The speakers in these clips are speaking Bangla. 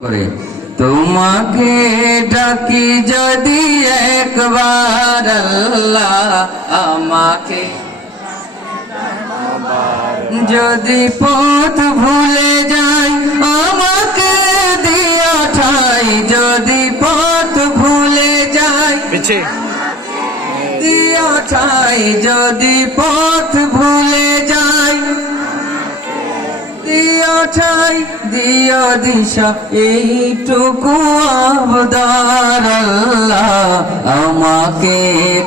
করে তোমাকে ডাকি যদি একবার আল্লাহ আমাকে যদি পথ ভুলে যাই আমাকে দিয়া ঠাই যদি পথ ভুলে যাই দিয়া ঠাই যদি পথ ভুলে যাই দিও ঠাই দিও দিশা এইটুকু আবদার আল্লাহ আমাকে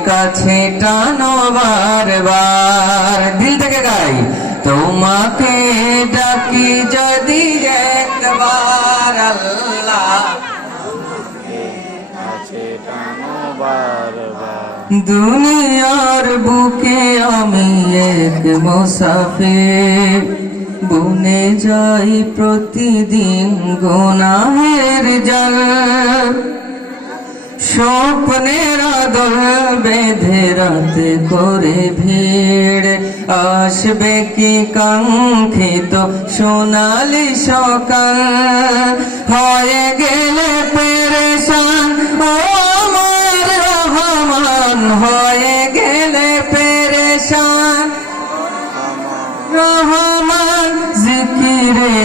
কাছে টানো বারবার দিল থেকে গাই তোমাকে ডাকি যদি একবার আল্লাহ কাছে টানো বারবার। দুনিয়ার বুকে আমি এক মুসাফির বুনে যাই প্রতিদিন গুনাহের জল স্বপ্নের আদল বেঁধে রাতে করে ভিড় আসবে কি কাঙ্ক্ষিত সোনালি সকাল হয়ে গেলে পেরেশান ও আমার রহমান হয়ে গেলে পেরেশান রহমান জিকিরে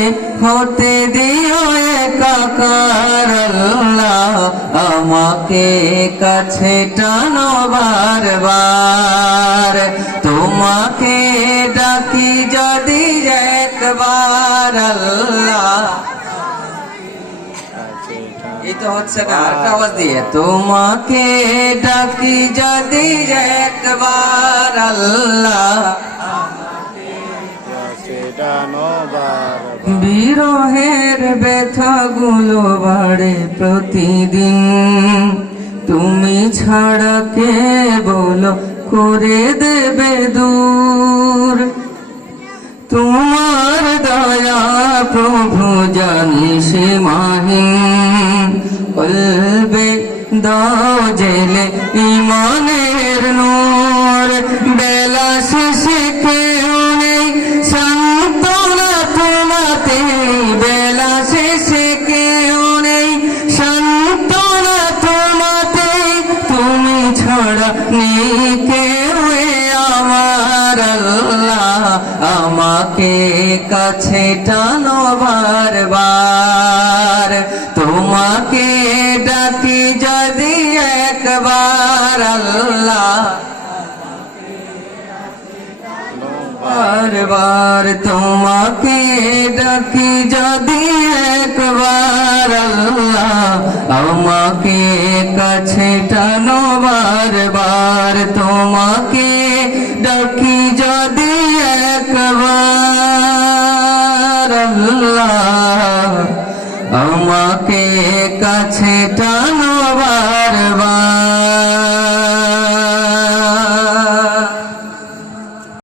হতে দিও একাকার আল্লাহ আমাকে কাছে টানো বারবার তোমাকে ডাকি যদি একবার আল্লাহ এই তো হচ্ছে না আরেকটা আওয়াজ দিয়ে তোমাকে ডাকি যদি একবার আল্লাহ বিরহের ব্যথাগুলো বাড়ে প্রতিদিন তুমি ছাড়া কে বলো করে দেবে দূর তোমার দয়া প্রভু জানি সীমাহীন কলবে দাও জেলে ইমানের নূর বেলা শেষে কেউ নেই সান্ত্বনা তোমাতে বেলা শেষে কেউ নেই সান্ত্বনা তোমাতে তুমি ছাড়া নেই কেউ আমার আল্লাহ আমাকে কাছে টানো বারবার তোমাকে ডাকি যদি একবার আল্লাহ বারবার তোমাকে ডাকি যদি একবার আল্লাহ আমাকে কাছে টানো বারবার তোমাকে ডাকি যদি একবার আল্লাহ আমাকে কাছে টানো